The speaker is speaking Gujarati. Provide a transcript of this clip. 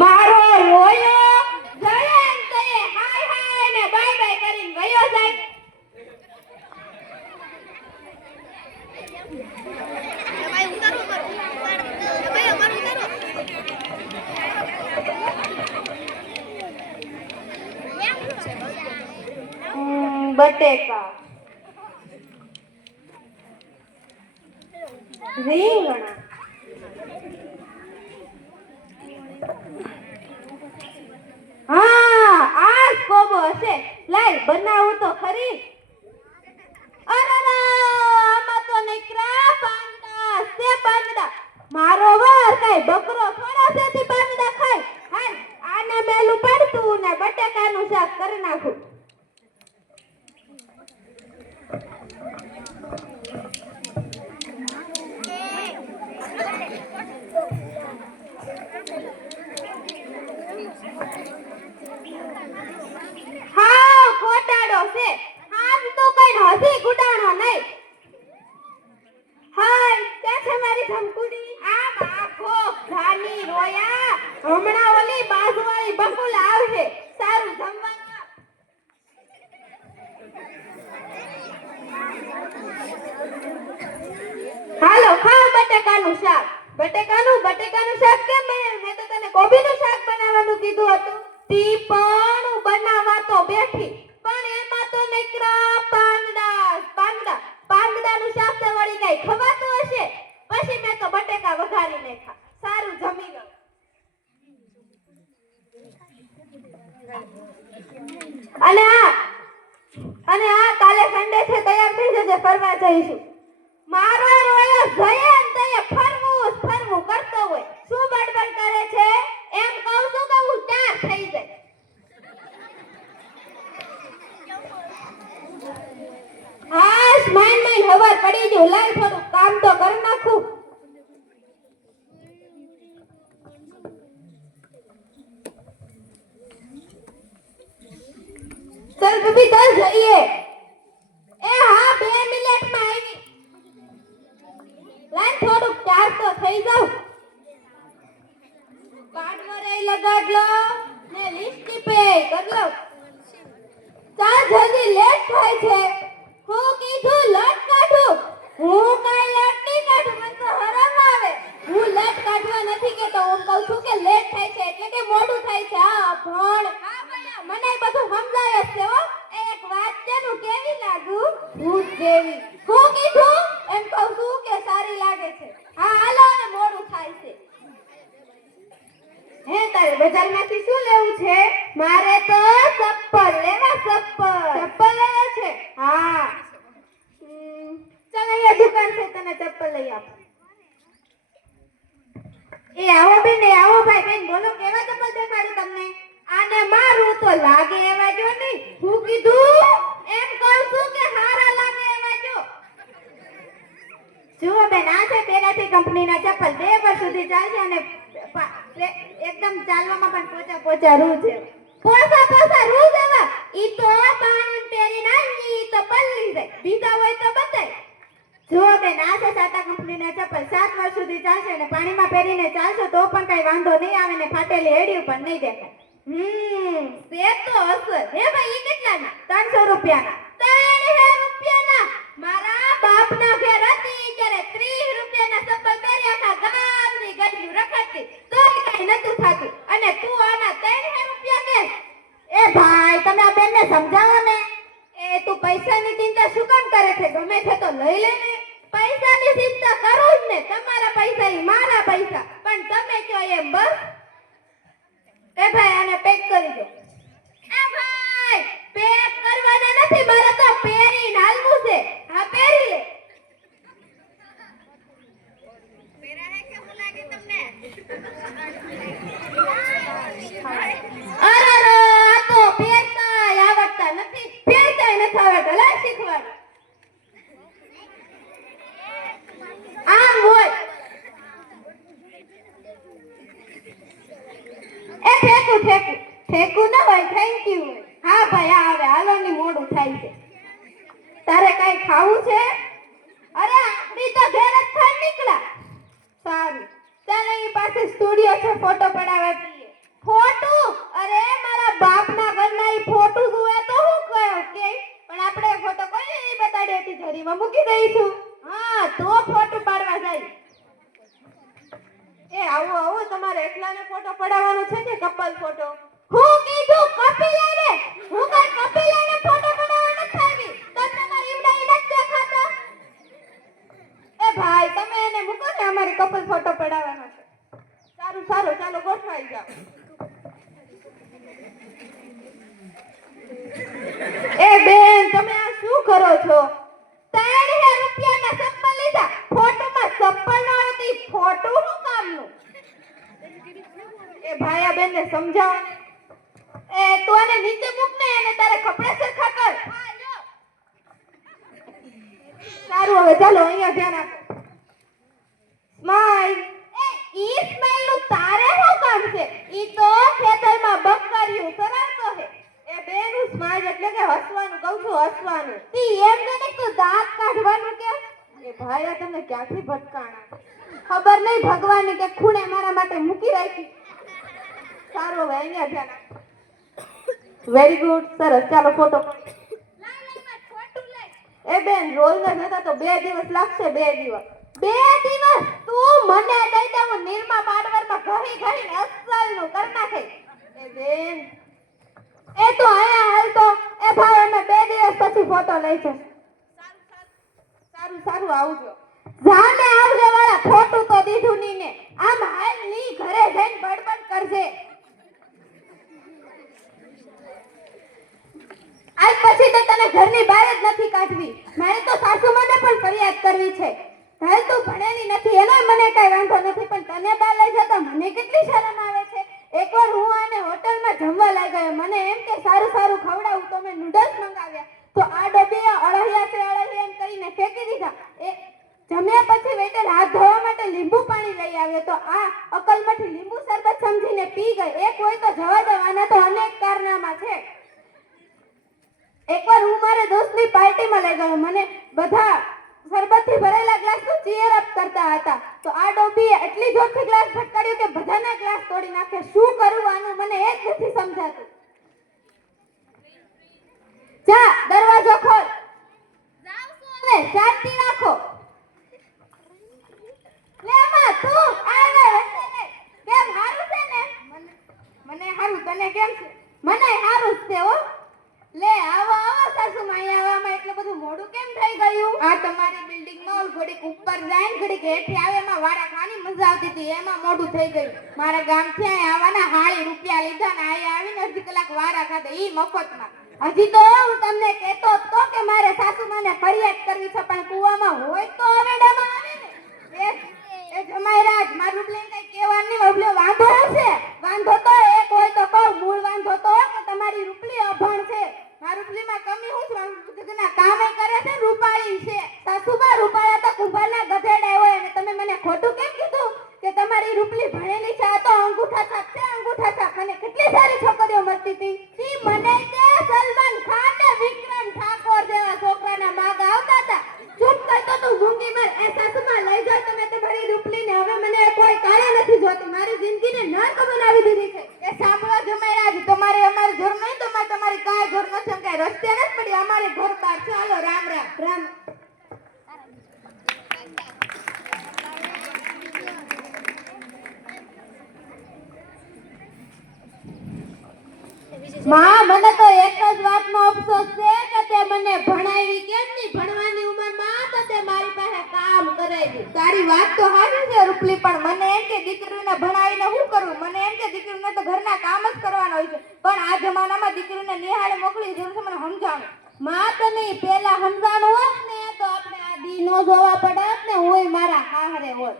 મારો રોયો જયન તે હાય હાય ને બાય બાય કરીને ગયો જાય. બટેકા રીંગણા હા આ કોબો હશે લાય બનાવું તો ખરી. અરે આમાં તો નીકળા પાંદડા સે પાંદડા મારો વાર કઈ બકરો થોડા છે થી પાંદડા ખાય. હાલ આને મેલું પડતું ને બટેકાનું શાક કરી નાખું. હા ખોટાડો છે આજ તો કઈ હસી ગુડાણો નહીં. હાય ક્યાં છે મારી ધમકુડી? આ બાપો ઘાની રોયા હમણાં ઓલી બાજુવાળી બકુલ આવશે. સારું જમવાનું હાલો ખાઓ બટેકાનું શાક. બટેકાનું શાક કેમ મેં તો તને કોબીનું શાક બનાવવાનું કીધું હતું. તી પણ બનાવવા તો બેઠી પણ એમાં તો નીકળા પાંદડાનું શાક તો વળી કઈ ખવાતું હશે. પછી મેં તો બટેકા વઘારીને ખા. સારું જમી લો. અને આ કાલે સન્ડે છે તૈયાર થઈ જજે ફરવા જઈશું. મારો રોયો જયન તે ફરવું કરતો હોય શું બડબડ કરે છે એમ કહું છું કે હું ચાર થઈ જાય. હાશ માઈન હવાર પડી ગયું. લાય થોડું કામ તો કરી નાખું. ચલ બેબી ચાલ જઈએ. એ હા 2 મિનિટમાં આવી. લાય થોડું ચાર તો થઈ જાવ. કાઢવરે લગાડ લો ને લિસ્ટી પે કર લો. ચાલ જલ્દી લેટ થાય છે. હું કીધું લટ કાઢું. હું કાઈ લટ નહીં કાઢું. મને તો હરામ આવે. હું લટ કાઢવા નથી કેતો. હું કહું છું કે લેટ થાય છે એટલે કે મોડું થાય છે. હા ભણ હા ભયા મને બધું સમજાય છે હો. એક વાત છે નું કેવી લાગુ ભૂત જેવી. હું કીધું એમ કહું છું કે સારી લાગે છે. હા હાલો ને મોડું થાય છે. હે તારે બજારમાંથી શું લેવું છે? મારે તો ચપ્પલ લેવા. ચપ્પલ લેવા છે? હા ચાલ અહીંયા દુકાન છે તને ચપ્પલ લઈ આપું. એ આવો બેન આવો ભાઈ. બેન બોલો કેવા ચપ્પલ દેખાડું તમને? આને મારું તો લાગે એવા જો નહીં. હું કીધું એમ કહું છું કે હારા લાગે એવા જો. જુઓ બેન આ છે પેરાથી કંપનીના ચપ્પલ 2 વર્ષ સુધી ચાલશે અને એકદમ ચાલવામાં પણ પોચા રૂ છે. પોચા રૂ જેવા ઈ તો બાણું પહેરી નાની ઈ તો પલ્લી જાય. બીજા હોય તો બતાય. જો બેન આ છે સાટા કંપનીના ચપ્પલ 7 વર્ષ સુધી ચાલશે અને પાણીમાં પહેરીને ચાલશો તો પણ કઈ વાંધો નહીં આવે ને ફાટેલી એડી પણ નહીં દેખાય. તે તો અસર. હે ભાઈ ઈ કેટલાના? 300 રૂપિયાના. 300 રૂપિયાના? મારા બાપના ઘેર હતી ત્યારે 30 રૂપિયાના ચપ્પલ પહેરી આખા ગામની ગજલું રખડતી તોય કઈ નતું થાતું. અને તું આના 300 રૂપિયા કે? એ ભાઈ તમે આ બેનને સમજાવો ને. એ તું પૈસાની ચિંતા શું કામ કરે છે? ગમે છે તો લઈ લે ને. પૈસાની ચિંતા કરું જ ને. તમારા પૈસા ઈ મારા પૈસા. પણ તમે કયો એમ બસ. એ ભાઈ આને પેક કરી દો. એ ભાઈ પેક કરવાના નથી. મારે તો પહેરીને હાલવું છે. હા પહેરી લે. પહેરા હે કેવું લાગે તમને? અરે આ તો પહેરતાય આવડતા નથી. પહેરતાય નથી આવડતા. લા શીખવાડ. આમ હોય. એ ઠેકું ના હોય. Thank you. હા ભાઈ આવે હાલો ની મોડું થાય છે. તારે કઈ ખાવું છે? અરે આપણી તો ઘેર જ ખાઈ નીકળ્યા. સારું ચાલ અહીં પાસે સ્ટુડિયો છે ફોટો પડાવવા જઈએ. તમારે એકલાને ફોટો પડાવવાનો છે કે કપલ ફોટો? હું કીધું કપિલ આને, હું કઈ કપિલ આને ફોટો બનાવવા નથી આવી. તમને મારી ઈવડા ઈ નથી દેખાતા? એ ભાઈ તમે એને મૂકો ને, અમારે કપલ ફોટો પડાવવાનો છે. સારું સારું, ચાલો ગોઠવાઈ જાઓ. એ બેન તમે આ શું કરો છો? 3000 રૂપિયાના ચપ્પલ લીધા. ફોટોમાં ચપ્પલ ન હોય તો ઈ ફોટો શું કામનું? એ ભાઈ આ બેનને સમજાવો ને. એ તું આને નીચે મૂક ને, અને તારે કપડા સરખા કર. સારું હવે ચાલો અહીંયા ધ્યાન આપો. સ્માઈલ. એ ઈ સ્માઈલ નું તારે શું કામ છે? ઈ તો ખેતરમાં બકરીયું સરાવતો છે. એ બેન હું સ્માઈલ એટલે કે હસવાનું કહું છું, હસવાનું. તી એમ કે તું દાંત કાઢવાનું કે? એ ભાઈ આ તમને ક્યાંથી ભટકાણા? ખબર નહીં ભગવાને કે ખૂણે મારા માટે મૂકી રાખી. સારું હવે અહીંયા ધ્યાન આપો. વેરી ગુડ, સરસ, ચાલો ફોટો. એ બેન રોલ ન જતા તો 2 દિવસ લાગશે, 2 દિવસ. 2 દિવસ? તું મને દઈ દે, હું નિર્મા પાડવરમાં ઘણી ઘણી અસલનું કર નાખે. એ બેન એ તો આયા હાલ તો. એ ભાઈ અમે 2 દિવસ પછી ફોટો લઈશું. સારું સારું આવજો. જાને આવજે વાળા, ખોટું તો દીધું ની ને. આમ હાલ ની ઘરે જઈને બડબડ કરજે. આજ પછી તો તને ઘરની બહાર જ નથી કાઢવી. મારે તો સાસુમાને પણ ફરિયાદ કરવી છે. હાલ તું ભણેલી નથી એનો મને કઈ વાંધો નથી, પણ તને બહાર લઈ જતા મને કેટલી શરમ આવે છે. એકવાર હું આને હોટલમાં જમવા લઈ ગયો. મને એમ કે સારું સારું ખવડાવું તો મેં નૂડલ્સ મંગાવ્યા, તો આ ડબ્બીએ અળહિયા એમ કરીને ફેંકી દીધા. એ જમ્યા પછી વેટર હાથ ધોવા માટે લીંબુ પાણી લઈ આવ્યો, તો આ અકલમાંથી લીંબુ શરબત સમજીને પી ગઈ. એક હોય તો જવા દેવાના તો અનેક કારનામા છે. એકવાર હું મારા દોસ્તની પાર્ટીમાં લઈ ગયો. મને બધા શરબતથી ભરેલા ગ્લાસનું ચીયર અપ કરતા હતા, તો આ ડોબીએ એટલી જોરથી ગ્લાસ ફટકાર્યો કે બધાના ગ્લાસ તોડી નાખે. શું કરું આનું મને એ જ નથી સમજાતું. જા દરવાજો ખોલ. જાવ છું હવે, શાંતિ રાખો. લે માં તું આવે વચ્ચે. કેમ હારું છે ને? મને હારું, તને કેમ છે? મને હારું જ છે હો. લે આવો આવો સાસુમાં, અહીંયા આવવામાં એટલું બધું મોડું કેમ થઈ ગયું? આ તમારી બિલ્ડિંગમાં ઘડીક ઉપર જાય ને ઘડીક હેઠે આવે, એમાં વાડા ખાવાની મજા આવતી હતી, એમાં મોડું થઈ ગયું. મારા ગામથી અહીંયા આવવાના 50 રૂપિયા લીધા ને અહીંયા આવીને અડધી કલાક વાડા ખાધા, ઈ મફતમાં. હજી તો હું તમને કહેતો હતો કે મારે સાસુમાને ફરિયાદ કરવી છે, પણ કુવામાં હોય તો હવેડામાં આવે ને. એ જમાઈ રાજ, મારું પ્લેન કઈ કહેવાનું નહીં, ઓલો વાંધો હશે. વાંધો તો એક હોય તો કહું, મૂળ વાંધો તો કે તમારી રૂપલી અભણ છે. મારું પ્લેનમાં કમી હું છું, ના કામે કરે છે, રૂપાળી છે. સાસુબા રૂપાળા તો કુંભારના ગધેડા હોય, અને તમે મને ખોટું કેમ કીધું કે તમારી રૂપલી ભણેલી છે? આ તો અંગૂઠા છાપ છે, અંગૂઠા છાપ. અને કેટલી સારી છોકરીઓ મળતી હતી. ઈ મને કે સલમાન ખાન ને વિક્રમ ઠાકોર જેવા છોકરાના માગ આવતા હતા. ચૂપ કરતો તું મૂંગી મર. એ સાસુમાં લઈ જાઓ તમે તમારી રૂપલીને. હવે મને કોઈ કાળે નથી જોતી. મારી જિંદગીને નર્ક બનાવી દીધી છે. એ સાંભળો જમાઈ રાજ, તમારે અમારી જરૂર નહીં, તમારી કાંઈ જરૂર નથી. કઈ રસ્તે નથી પડી, અમારે ઘર બહાર. ચાલો રામ રામ. રામ. માં મને તો એક જ વાતનો અફસોસ છે કે તે મને ભણાવી કેમ નહીં. ભણવાની ઉંમરમાં તો તે મારી પાસે કામ કરાવ્યું. તારી વાત તો સાચી છે રૂપલી, પણ મને એમ કે દીકરીને ભણાવીને શું કરવું? મને એમ કે દીકરીને તો ઘરના કામ જ કરવાના હોય છે, પણ આ જમાનામાં દીકરીને નિહાળે મોકલી જરૂર છે. મને સમજાવો. માં તને પેલા સમજાણું હોત ને તો આપણે આ દી નો જોવા પડત ને, હું મારા હાહરે હોત.